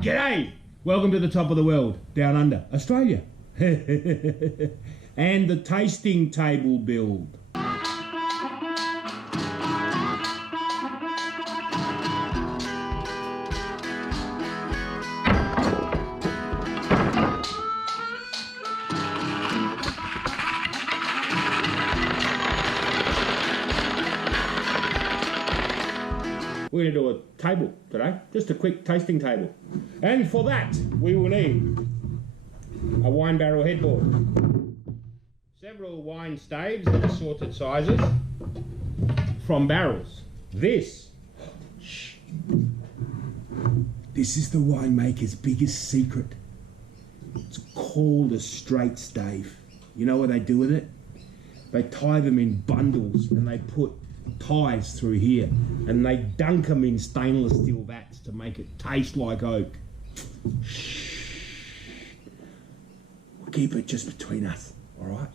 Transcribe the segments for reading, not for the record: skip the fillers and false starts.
G'day! Welcome to the top of the world, down under, Australia. And the tasting table build. We're going to do a table today, just a quick tasting table. And for that, we will need a wine barrel headboard, several wine staves of assorted sizes from barrels. This is the winemaker's biggest secret. It's called a straight stave. You know what they do with it? They tie them in bundles and they put ties through here and they dunk them in stainless steel vats to make it taste like oak. We'll keep it just between us, all right?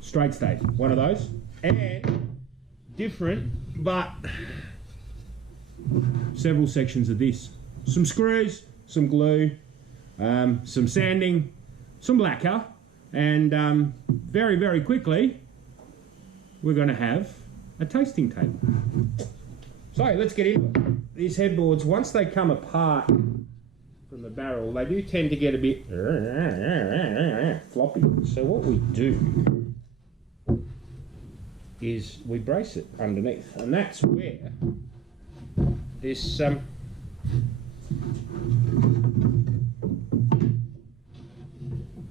Straight stave, one of those, and different, but several sections of this. Some screws, some glue, some sanding, some lacquer, and very, very quickly, we're going to have a tasting table. So let's get into it. These headboards, once they come apart from the barrel, they do tend to get a bit floppy. So what we do is we brace it underneath, and that's where this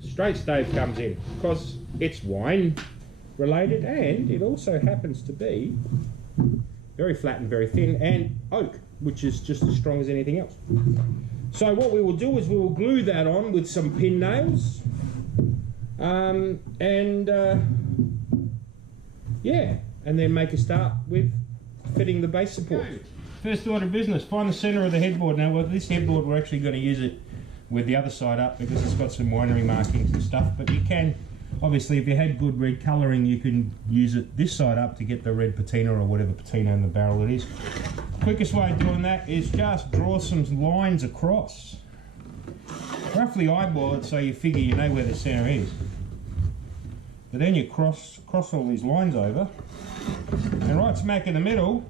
straight stave comes in, because it's wine related and it also happens to be very flat and very thin, and oak, which is just as strong as anything else. So what we will do is we will glue that on with some pin nails, yeah, and then make a start with fitting the base support. First order of business, find the center of the headboard. Now with this headboard we're actually going to use it with the other side up because it's got some winery markings and stuff, but you can, obviously if you had good red colouring, you can use it this side up to get the red patina or whatever patina in the barrel it is. Quickest way of doing that is just draw some lines across. Roughly eyeball it so you figure you know where the centre is. But then you cross all these lines over, and right smack in the middle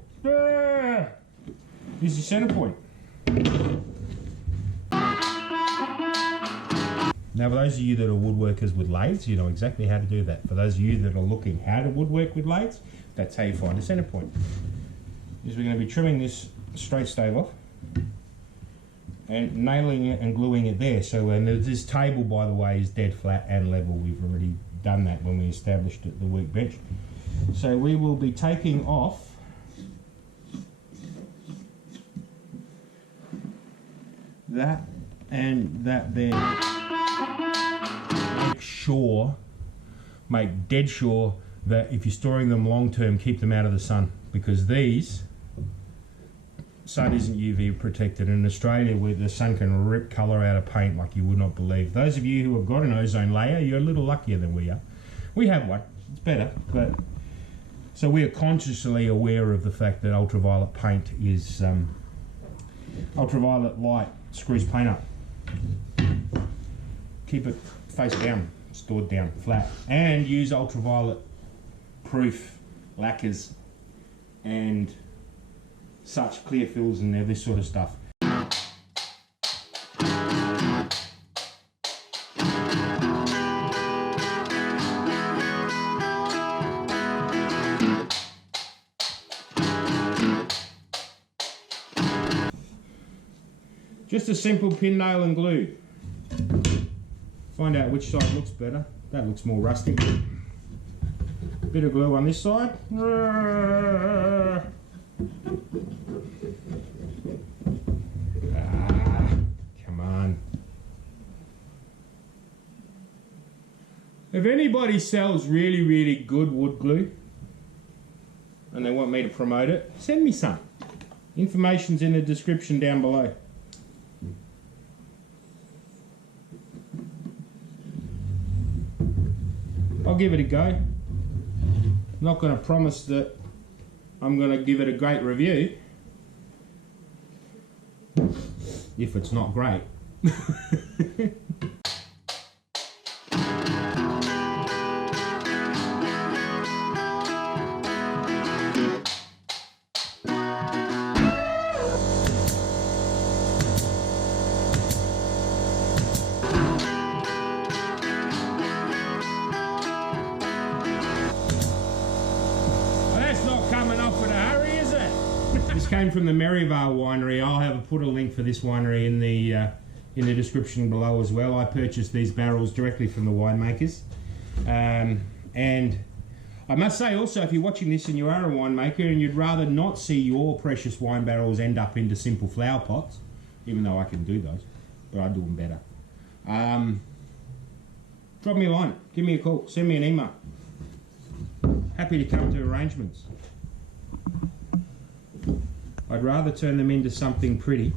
is your centre point. Now for those of you that are woodworkers with lathes, you know exactly how to do that. For those of you that are looking how to woodwork with lathes, that's how you find a centre point. Is we're going to be trimming this straight stave off and nailing it and gluing it there. So this table, by the way, is dead flat and level. We've already done that when we established it, the workbench. So we will be taking off that and that there. Make dead sure that if you're storing them long term, keep them out of the sun, because these sun isn't UV protected. In Australia, where the sun can rip colour out of paint like you would not believe. Those of you who have got an ozone layer, you're a little luckier than we are. We have one, it's better, but so we are consciously aware of the fact that ultraviolet paint is ultraviolet light screws paint up. Keep it face down, stored down, flat, and use ultraviolet proof lacquers and such, clear fills and this sort of stuff. Just a simple pin, nail and glue. Find out which side looks better. That looks more rustic. Bit of glue on this side. Come on. If anybody sells really, really good wood glue and they want me to promote it, send me some. Information's in the description down below. I'll give it a go. Not going to promise that I'm going to give it a great review. if it's not great. This came from the McLaren Vale winery. I'll put a link for this winery in the description below as well. I purchased these barrels directly from the winemakers, and I must say also, if you're watching this and you are a winemaker and you'd rather not see your precious wine barrels end up into simple flower pots, even though I can do those, but I do them better, drop me a line, give me a call, send me an email. Happy to come to arrangements. I'd rather turn them into something pretty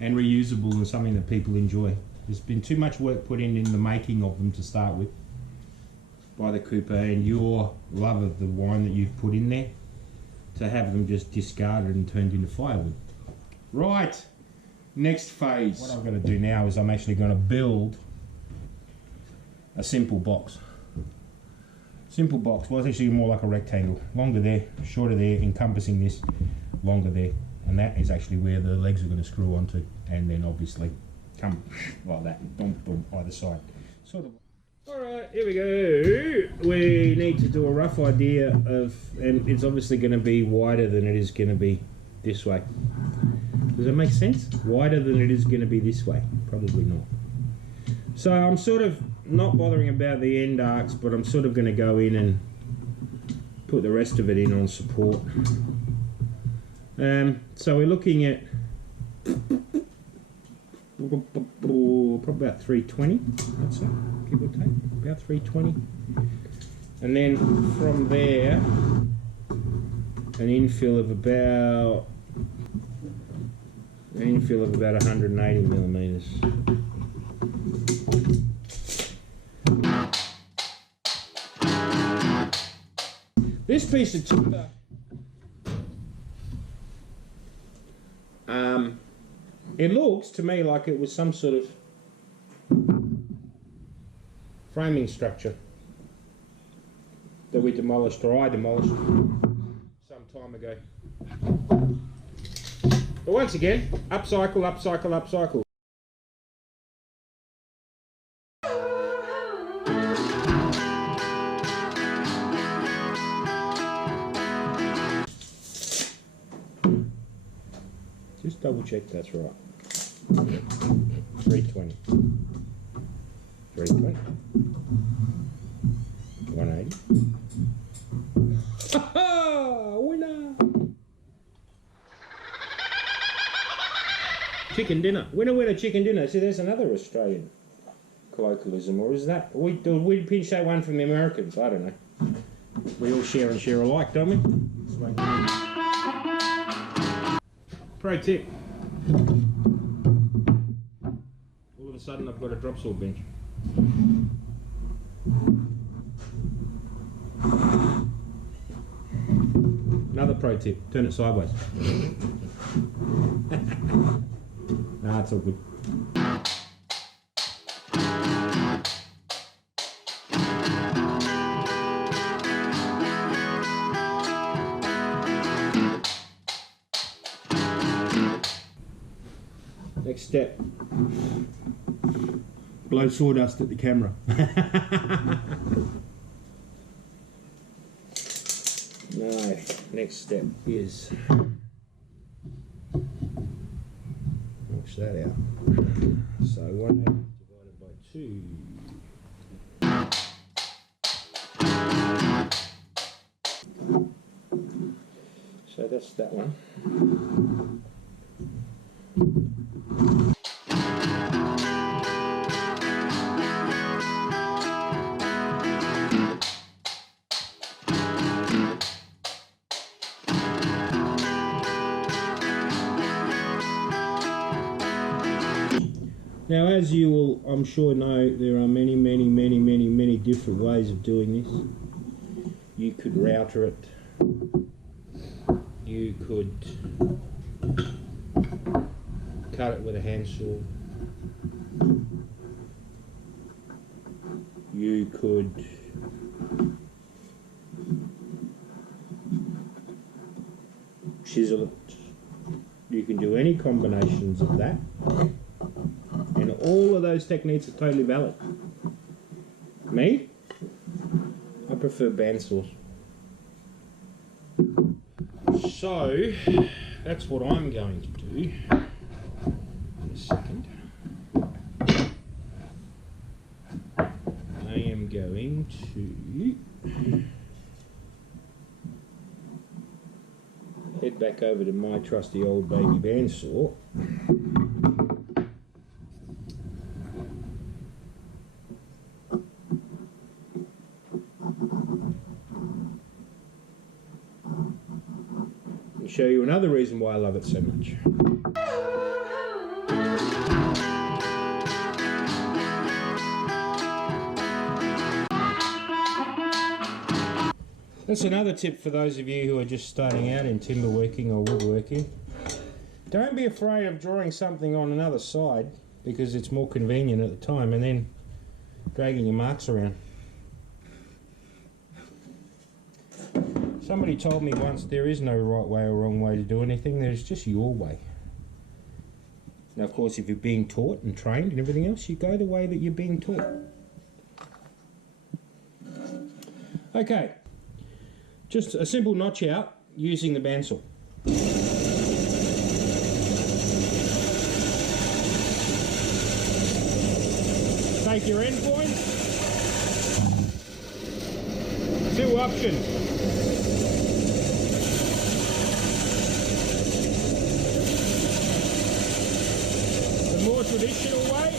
and reusable than something that people enjoy. There's been too much work put in the making of them to start with by the Cooper, and your love of the wine that you've put in there, to have them just discarded and turned into firewood. Right, next phase. What I'm going to do now is I'm actually going to build a simple box. Simple box, well, it's actually more like a rectangle. Longer there, shorter there, encompassing this, longer there. And that is actually where the legs are going to screw onto. And then obviously come like that, boom, boom, either side. Sort of. Alright, here we go. We need to do a rough idea of, and it's obviously going to be wider than it is going to be this way. Does that make sense? Wider than it is going to be this way? Probably not. So I'm sort of not bothering about the end arcs, but I'm sort of going to go in and put the rest of it in on support. So we're looking at probably about 320, I'd say, give or take, about 320. And then from there, an infill of about 180 millimeters. This piece of timber, it looks to me like it was some sort of framing structure that we demolished, or I demolished some time ago. But once again, upcycle, upcycle, upcycle. Just double check that's right. 320. 320. 180. Ha-ha! Winner! Chicken dinner. Winner, winner, chicken dinner. See, there's another Australian colloquialism, or is that? We pinch that one from the Americans. I don't know. We all share and share alike, don't we? Pro tip. All of a sudden I've got a drop saw bench. Another pro tip, turn it sideways. Nah, it's all good. Next step, blow sawdust at the camera. No, next step is, wash that out. So 180 divided by 2. So that's that one. Now, as you will, I'm sure, know, there are many different ways of doing this. You could router it. You could cut it with a handsaw. You could chisel it. You can do any combinations of that. And all of those techniques are totally valid. Me? I prefer bandsaws. So, that's what I'm going to do. In a second. I am going to head back over to my trusty old baby bandsaw. And show you another reason why I love it so much. That's another tip for those of you who are just starting out in timber working or woodworking. Don't be afraid of drawing something on another side because it's more convenient at the time, and then dragging your marks around. Somebody told me once there is no right way or wrong way to do anything, there's just your way. Now of course if you're being taught and trained and everything else, you go the way that you're being taught. Okay. Just a simple notch out using the bandsaw. Take your end point. Two options. The more traditional way,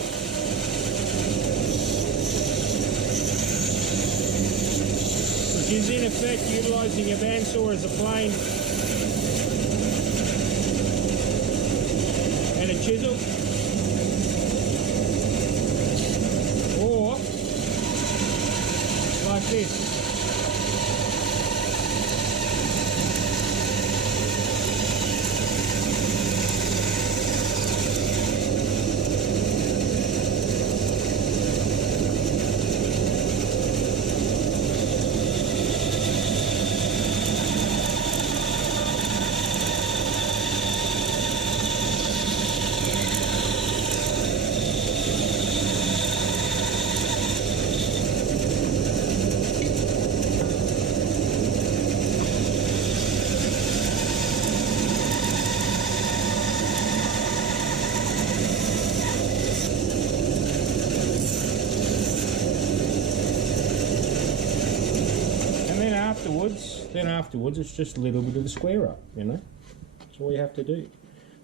which is in effect utilising your bandsaw as a plane and a chisel, or like this. Then afterwards it's just a little bit of a square up, you know. That's all you have to do.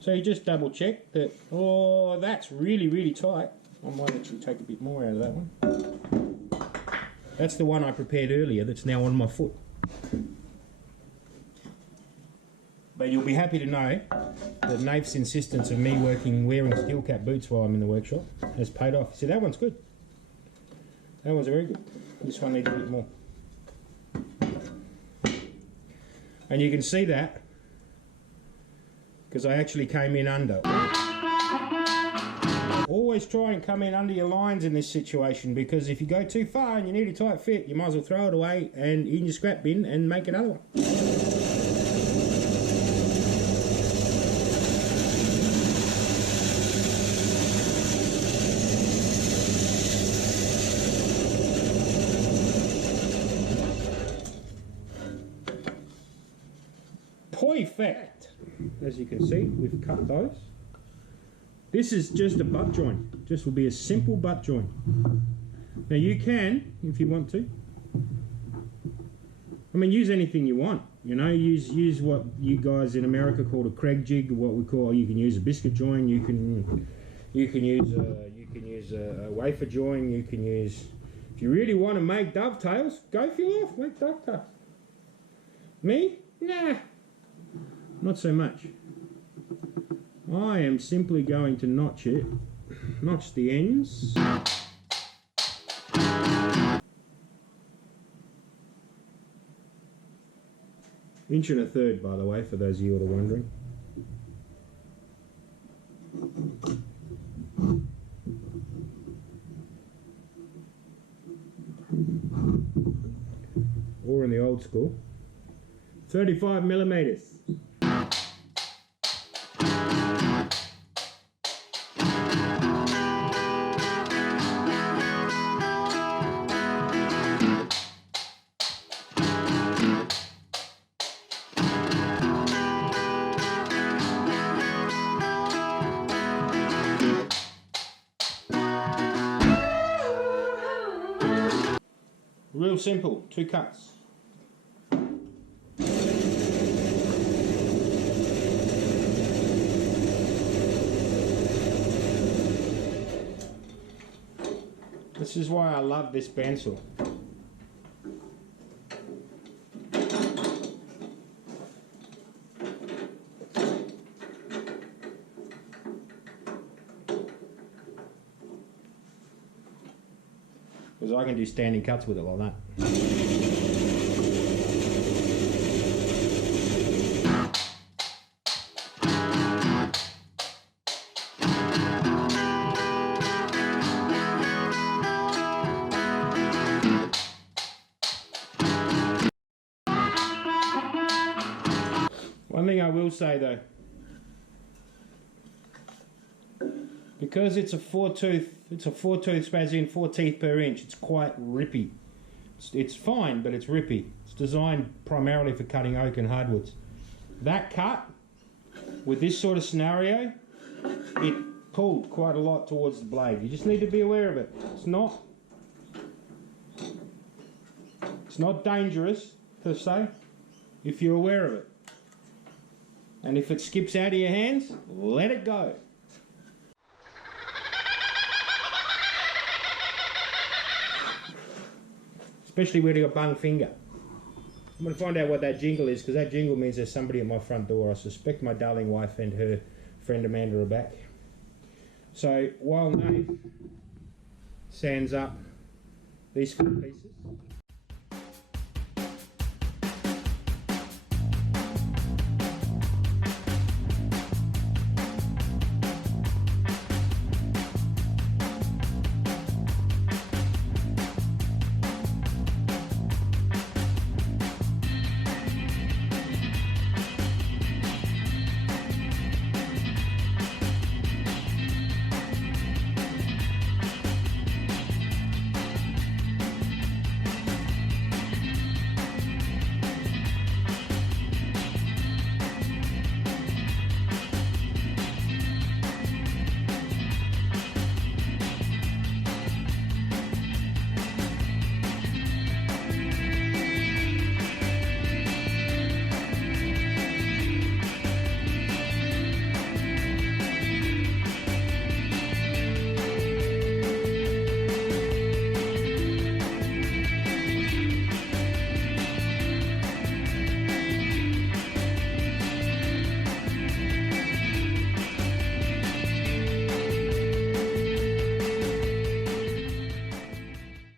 So you just double check that, oh, that's really tight. I might actually take a bit more out of that one. That's the one I prepared earlier that's now on my foot. But you'll be happy to know that Nate's insistence of me wearing steel cap boots while I'm in the workshop has paid off. See, that one's good. That one's very good. This one needs a bit more. And you can see that because I actually came in under. Always try and come in under your lines in this situation, because if you go too far and you need a tight fit, you might as well throw it away and in your scrap bin and make another one. Perfect. As you can see, we've cut those. This is just a butt joint. Just will be a simple butt joint. Now you can, if you want to. I mean, use anything you want. You know, use what you guys in America call a Craig jig, or what we call. You can use a biscuit joint. You can use a wafer joint. You can use. If you really want to make dovetails, go for your life. Make dovetails. Me? Nah. Not so much. I am simply going to notch the ends. Inch and a third, by the way, for those of you that are wondering. Or in the old school, 35 millimeters. Real simple, 2 cuts. This is why I love this bandsaw. Because I can do standing cuts with it like that. One thing I will say though, because it's a four tooth spaz in, 4 teeth per inch, it's quite rippy. It's fine, but it's rippy. It's designed primarily for cutting oak and hardwoods. That cut, with this sort of scenario, it pulled quite a lot towards the blade. You just need to be aware of it. It's not dangerous, per se, if you're aware of it. And if it skips out of your hands, let it go. Especially where you've got bung finger. I'm going to find out what that jingle is, because that jingle means there's somebody at my front door. I suspect my darling wife and her friend Amanda are back. So while Nate sands up these 4 pieces,